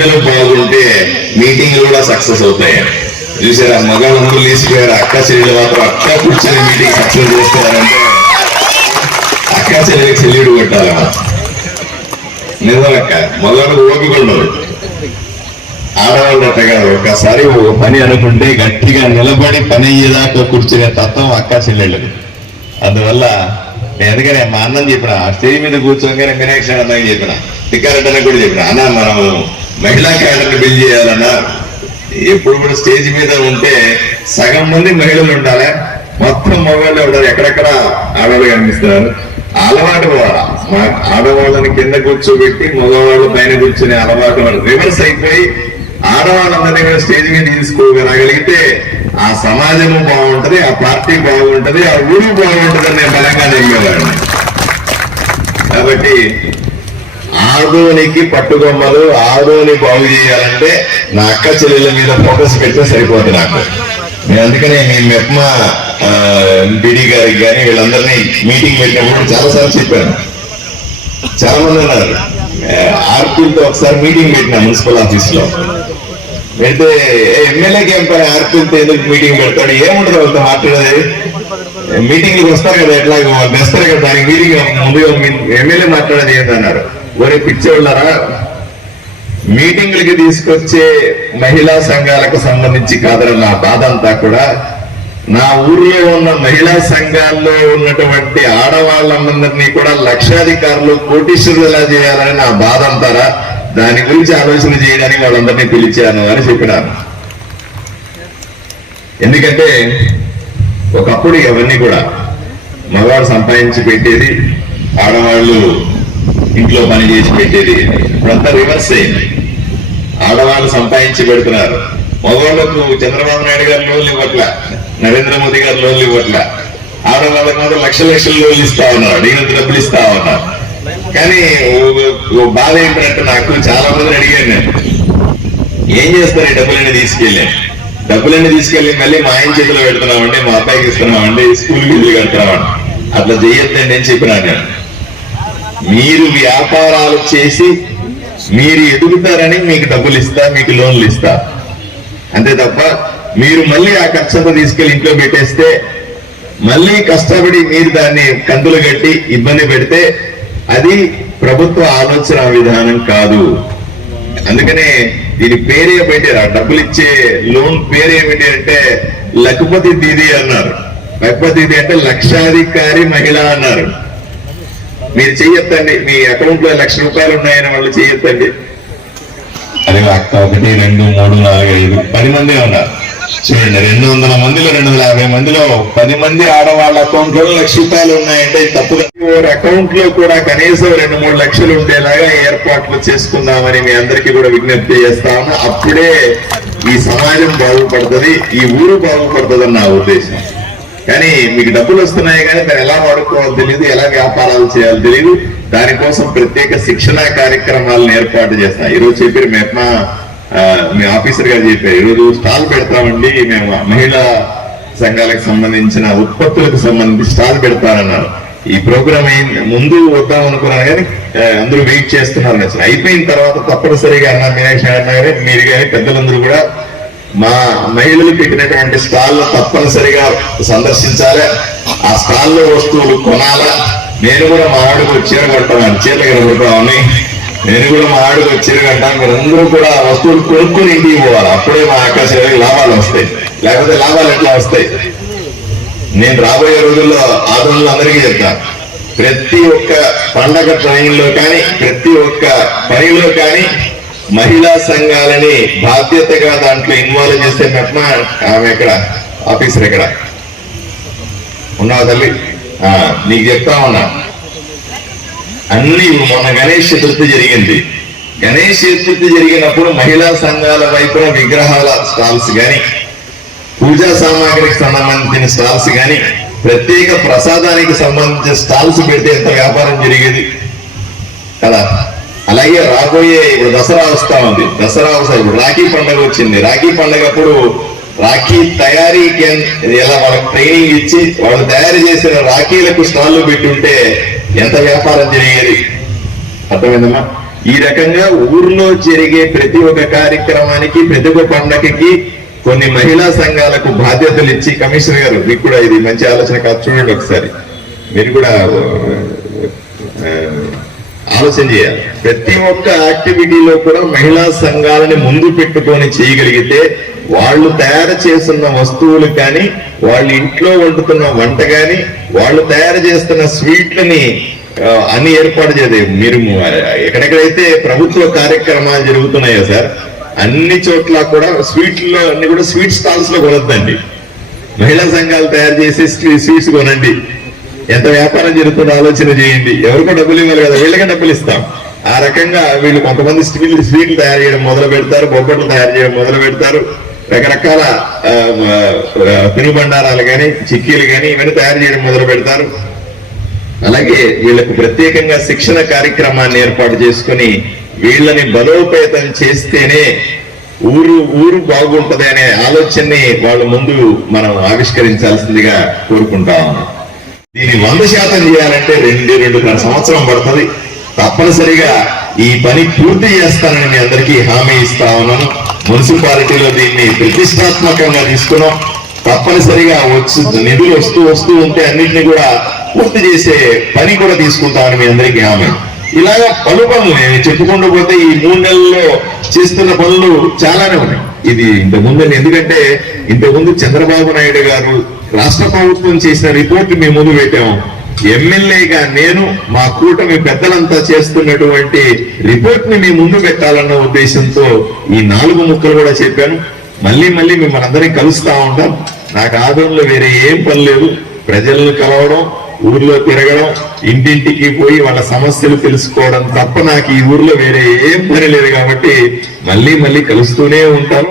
ఇద్దరు బాగుంటే మీటింగ్లు కూడా సక్సెస్ అవుతాయి. చూసారా, మగవాళ్ళు లేచిపోయారు, అక్క చెల్లెలు మాత్రం అక్క కూర్చొని మీటింగ్ సక్సెస్ చేస్తున్నారంటే అక్క చెల్లెలకి చెల్లెడు కొట్టాలి. నిజమక్క, మగవాళ్ళు ఓపిక ఉండదు. ఆడవాళ్ళు అట్టగా ఒక్కసారి పని అనుకుంటే గట్టిగా నిలబడి పని అయ్యేదాకా కూర్చునే తత్వం అక్క చెల్లెళ్ళు. అందువల్ల ఎందుకనే మా అన్నం చెప్పిన స్టేజ్ మీద కూర్చోగానే మీనాక్షి అన్నకి చెప్పిన, టిక్కారెడ్డి కూడా చెప్పిన, అన్న మనం మహిళా క్యాడర్ని బిల్డ్ చేయాలన్నా ఎప్పుడు కూడా స్టేజ్ మీద ఉంటే సగం మంది మహిళలు ఉండాలి, మొత్తం మగవాళ్ళు ఉండాలి. ఎక్కడెక్కడ ఆడవాళ్ళు కనిపిస్తున్నారు. అలవాటు ఆడవాళ్ళని కింద కూర్చోబెట్టి మగవాళ్ళు పైన కూర్చునే అలవాటు రివర్స్ అయిపోయి ఆడవాళ్ళందరినీ కూడా స్టేజ్ మీద తీసుకోగలిగితే ఆ సమాజము బాగుంటది, ఆ పార్టీ బాగుంటది, ఆ ఊరు బాగుంటది అనే బలంగా నమ్మేవాడిని. కాబట్టి ఆదోనికి పట్టుకొమ్మలు, ఆదోని బాగు చేయాలంటే నా అక్క చెల్లెల మీద ఫోకస్ పెడితే సరిపోతుంది నాకు. నేను అందుకనే మీ మెప్మా బిడి గారికి కానీ వీళ్ళందరినీ మీటింగ్ పెట్టినప్పుడు చాలాసార్లు చెప్పాను. చాలా మంది ఉన్నారు. ఆర్పీలతో ఒకసారి మీటింగ్ పెట్టినా మున్సిపల్ ఆఫీస్ లో పెడితే, ఎమ్మెల్యేకి ఏం పని ఆర్పీలతో ఎందుకు మీటింగ్ పెడతాడు, ఏముంటుంది వాళ్ళతో మాట్లాడేది, మీటింగ్కి వస్తారు కదా, ఎట్లా వేస్తారు కదా, దానికి మీటింగ్ ముందుగా ఎమ్మెల్యే మాట్లాడేది ఏంటన్నారు. ఒరే పిచ్చోళ్ళరా, మీటింగ్లకి తీసుకొచ్చే మహిళా సంఘాలకు సంబంధించి కాదర నా బాధ అంతా కూడా, నా ఊర్లో ఉన్న మహిళా సంఘాల్లో ఉన్నటువంటి ఆడవాళ్ళందరినీ కూడా లక్షాధికారులు కోటీశ్వరులు ఎలా చేయాలని నా బాధ అంటారా, దాని గురించి ఆలోచన చేయడానికి వాళ్ళందరినీ పిలిచాను అని చెప్పినాను. ఎందుకంటే ఒకప్పుడు అవన్నీ కూడా మగవాడు సంపాదించి పెట్టేది, ఆడవాళ్ళు ఇంట్లో పని చేసి పెట్టేది. ఇప్పుడంతా రివర్స్ అయింది. ఆడవాళ్ళు సంపాదించి పెడుతున్నారు. మగవాళ్ళకు చంద్రబాబు నాయుడు గారు లోన్లు ఇవ్వట్ల, నరేంద్ర మోదీ గారు లోన్లు ఇవ్వట్ల, ఆడవాళ్ళకి మాత్రం లక్షల లోన్లు ఇస్తా ఉన్నారు, డీనంత డబ్బులు ఇస్తా ఉన్నారు. కానీ బాధ ఏంటంటే నాకు చాలా మందిని అడిగాను నేను, ఏం చేస్తారు ఈ డబ్బులన్నీ తీసుకెళ్ళి మళ్ళీ మా ఆయన చేతిలో పెడుతున్నామండి, మా అబ్బాయికి ఇస్తున్నామండి, స్కూల్కి ఇల్లు కడుతున్నామండి. అట్లా చేయొద్దండి అని చెప్పినాను నేను. మీరు వ్యాపారాలు చేసి మీరు ఎదుగుతారని మీకు డబ్బులు ఇస్తా, మీకు లోన్లు ఇస్తా, అంతే తప్ప మీరు మళ్ళీ ఆ ఖర్చంతా తీసుకెళ్లి ఇంట్లో పెట్టేస్తే మళ్ళీ కష్టపడి మీరు దాన్ని కంతులు కట్టి ఇబ్బంది పెడితే అది ప్రభుత్వ ఆలోచన విధానం కాదు. అందుకనే దీని పేరే పెట్టారు, డబ్బులు ఇచ్చే లోన్ పేరేమిటి అంటే లఖపతి దీది అన్నారు. లఖపతి దీది అంటే లక్షాధికారి మహిళ అన్నారు. మీరు చెయ్యొద్దండి, మీ అకౌంట్ లో ₹1,00,000 ఉన్నాయని వాళ్ళు చెయ్యొద్దండి. అదే అక్క 1, 2, 3, 4, 5, 10 మంది ఉన్నారు. చూడండి, 200 మందిలో 250 మందిలో 10 మంది ఆడవాళ్ళ అకౌంట్ లో ₹1,00,000 ఉన్నాయంటే తప్పుగా. అకౌంట్ లో కూడా కనీసం 2-3 లక్షలు ఉండేలాగా ఏర్పాట్లు చేసుకుందామని మీ అందరికీ కూడా విజ్ఞప్తి చేస్తాము. అప్పుడే ఈ సమాజం బాగుపడుతుంది, ఈ ఊరు బాగుపడుతుంది అని నా ఉద్దేశం. కానీ మీకు డబ్బులు వస్తున్నాయి కానీ దాన్ని ఎలా వాడుకోవాలో తెలియదు, ఎలా వ్యాపారాలు చేయాలో తెలియదు. దానికోసం ప్రత్యేక శిక్షణా కార్యక్రమాలను ఏర్పాటు చేస్తాం. ఈరోజు చెప్పారు మీ ఆఫీసర్ గారు చెప్పారు, ఈరోజు స్టాల్ పెడతామండి, మేము మహిళా సంఘాలకు సంబంధించిన ఉత్పత్తులకు సంబంధించి స్టాల్ పెడతారన్నారు. ఈ ప్రోగ్రామ్ ముందు వద్దాం అనుకున్నాను కానీ అందరూ వెయిట్ చేస్తున్నారు. అయిపోయిన తర్వాత తప్పనిసరిగా అన్న మీనాక్షి అన్న కానీ మీరు కానీ పెద్దలందరూ కూడా మా మహిళలు పెట్టినటువంటి స్టాల్ తప్పనిసరిగా సందర్శించాలి, ఆ స్టాల్లో వస్తువులు కొనాలా. నేను కూడా మా ఆడుకు చీర కట్టాను, చీరలు కనబడతామని నేను కూడా మా ఆడుకు చీర కట్టాను. మీరందరూ కూడా వస్తువులు కొనుక్కుని ఇంటికి పోవాలి, అప్పుడే మా ఆకాశానికి లాభాలు వస్తాయి, లేకపోతే లాభాలు ఎట్లా వస్తాయి. నేను రాబోయే రోజుల్లో ఆదోళనలో అందరికీ చెప్తాను, ప్రతి ఒక్క పండగ ట్రైన్ లో కానీ ప్రతి ఒక్క పనిలో కానీ మహిళా సంఘాలని బాధ్యతగా దాంట్లో ఇన్వాల్వ్ చేస్తే మెప్మా ఆమె ఎక్కడ ఆఫీసర్ ఎక్కడ ఉన్నావు తల్లి, నీకు చెప్తా ఉన్నా. అన్ని మొన్న గణేష్ చతుర్థి జరిగింది. గణేష్ చతుర్థి జరిగినప్పుడు మహిళా సంఘాల వైపున విగ్రహాల స్టాల్స్ గాని, పూజా సామాగ్రికి సంబంధించిన స్టాల్స్ గాని, ప్రత్యేక ప్రసాదానికి సంబంధించిన స్టాల్స్ పెడితే ఎంత వ్యాపారం జరిగేది కదా. అలాగే రాబోయే ఇప్పుడు దసరా వస్తా ఉంది, ఇప్పుడు రాఖీ పండుగ వచ్చింది. రాఖీ పండుగ అప్పుడు రాఖీ తయారీ ఎలా వాళ్ళకి ట్రైనింగ్ ఇచ్చి వాళ్ళు తయారు చేసిన రాఖీలకు స్టాల్లు పెట్టుంటే ఎంత వ్యాపారం జరిగేది. అర్థమైందమ్మా? ఈ రకంగా ఊర్లో జరిగే ప్రతి ఒక్క కార్యక్రమానికి, ప్రతి ఒక్క పండగకి కొన్ని మహిళా సంఘాలకు బాధ్యతలు ఇచ్చి, కమిషనర్ గారు మీకు కూడా ఇది మంచి ఆలోచన కాదు, చూడండి ఒకసారి మీరు కూడా ఆలోచన చేయాలి. ప్రతి ఒక్క యాక్టివిటీలో కూడా మహిళా సంఘాలని ముందు పెట్టుకొని చేయగలిగితే వాళ్ళు తయారు చేస్తున్న వస్తువులు కానీ, వాళ్ళు ఇంట్లో వండుతున్న వంట కానీ, వాళ్ళు తయారు చేస్తున్న స్వీట్లని అన్ని ఏర్పాటు చేయదు. మీరు ఎక్కడెక్కడైతే ప్రభుత్వ కార్యక్రమాలు జరుగుతున్నాయో సార్, అన్ని చోట్ల కూడా స్వీట్లో అన్ని కూడా స్వీట్ స్టాల్స్ లో కొనొద్దండి. మహిళా సంఘాలు తయారు చేసే స్వీట్స్ కొనండి. ఎంత వ్యాపారం జరుగుతుందో ఆలోచన చేయండి. ఎవరికో డబ్బులు ఇవ్వాలి కదా, వీళ్ళకే డబ్బులు ఇస్తాం. ఆ రకంగా వీళ్ళు కొంతమంది స్వీట్లు తయారు చేయడం మొదలు పెడతారు, బొబ్బట్లు తయారు చేయడం మొదలు పెడతారు, రకరకాల తినుబండారాలు కానీ, చిక్కీలు కానీ ఇవన్నీ తయారు చేయడం మొదలు పెడతారు. అలాగే వీళ్ళకు ప్రత్యేకంగా శిక్షణ కార్యక్రమాన్ని ఏర్పాటు చేసుకుని వీళ్ళని బలోపేతం చేస్తేనే ఊరు బాగుంటది అనే ఆలోచనని వాళ్ళ ముందు మనం ఆవిష్కరించాల్సిందిగా కోరుకుంటా ఉన్నాం. దీన్ని 100% చేయాలంటే 2 సంవత్సరం పడుతుంది. తప్పనిసరిగా ఈ పని పూర్తి చేస్తానని మీ అందరికీ హామీ ఇస్తా ఉన్నాను. మున్సిపాలిటీలో దీన్ని ప్రతిష్టాత్మకంగా తీసుకున్నాం. తప్పనిసరిగా నిధులు వస్తూ ఉంటే అన్నింటినీ కూడా పూర్తి చేసే పని కూడా తీసుకుంటామని మీ అందరికీ హామీ. ఇలాగా పనులు చెప్పుకుంటూ పోతే ఈ 3 నెలల్లో చేస్తున్న పనులు చాలానే ఉన్నాయి. ఇది ఇంతకుముందు, ఎందుకంటే ఇంతకుముందు చంద్రబాబు నాయుడు గారు రాష్ట్ర ప్రభుత్వం చేసిన రిపోర్ట్ మేము ముందు పెట్టాము. ఎమ్మెల్యేగా నేను, మా కూటమి పెద్దలంతా చేస్తున్నటువంటి రిపోర్ట్ ని మీ ముందు పెట్టాలన్న ఉద్దేశంతో ఈ 4 ముక్కలు కూడా చెప్పాను. మళ్ళీ మిమ్మల్ని అందరినీ కలుస్తా ఉంటాం. నాకు ఆదరణలో వేరే ఏం పని లేదు. ప్రజలను కలవడం, ఊర్లో తిరగడం, ఇంటింటికి పోయి వాళ్ళ సమస్యలు తెలుసుకోవడం తప్ప నాకు ఈ ఊర్లో వేరే ఏం పని లేదు. కాబట్టి మళ్ళీ కలుస్తూనే ఉంటాను.